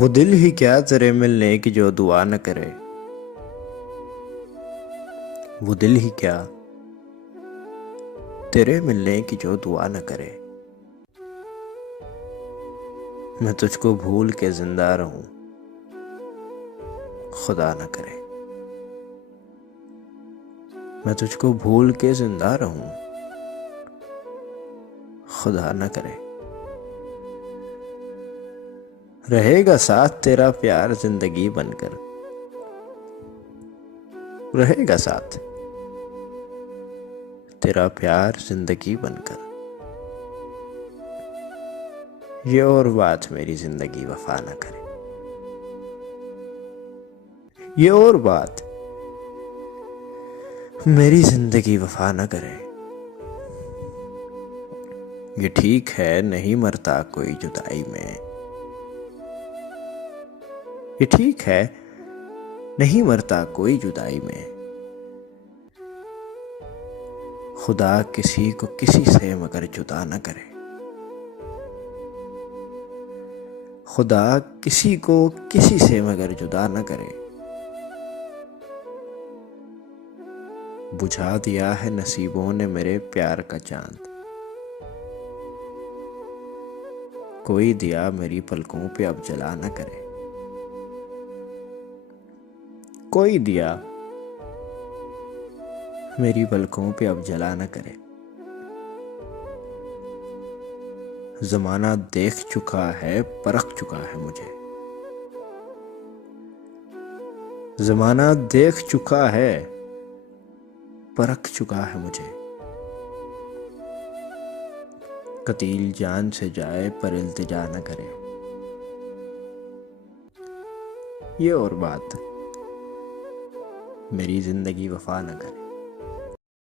वो दिल ही क्या तेरे मिलने की जो दुआ न करे। वो दिल ही क्या तेरे मिलने की जो दुआ न करे। मैं तुझको भूल के जिंदा रहूं, खुदा न करे। मैं तुझको भूल के जिंदा रहूं, खुदा न करे। रहेगा साथ तेरा प्यार जिंदगी बनकर, रहेगा साथ तेरा प्यार जिंदगी बनकर। ये और बात मेरी जिंदगी वफा न करे। ये और बात मेरी जिंदगी वफा न करे। ये ठीक है नहीं मरता कोई जुदाई में। ये ठीक है नहीं मरता कोई जुदाई में। खुदा किसी को किसी से मगर जुदा न करे। खुदा किसी को किसी से मगर जुदा न करे। बुझा दिया है नसीबों ने मेरे प्यार का चांद। कोई दिया मेरी पलकों पे अब जला न करे। कोई दिया मेरी पलकों पे अब जला न करे। जमाना देख चुका है परख चुका है मुझे। जमाना देख चुका है परख चुका है मुझे। कतील जान से जाए पर इल्तिजा न करे। ये और बात मेरी जिंदगी वफा न करे।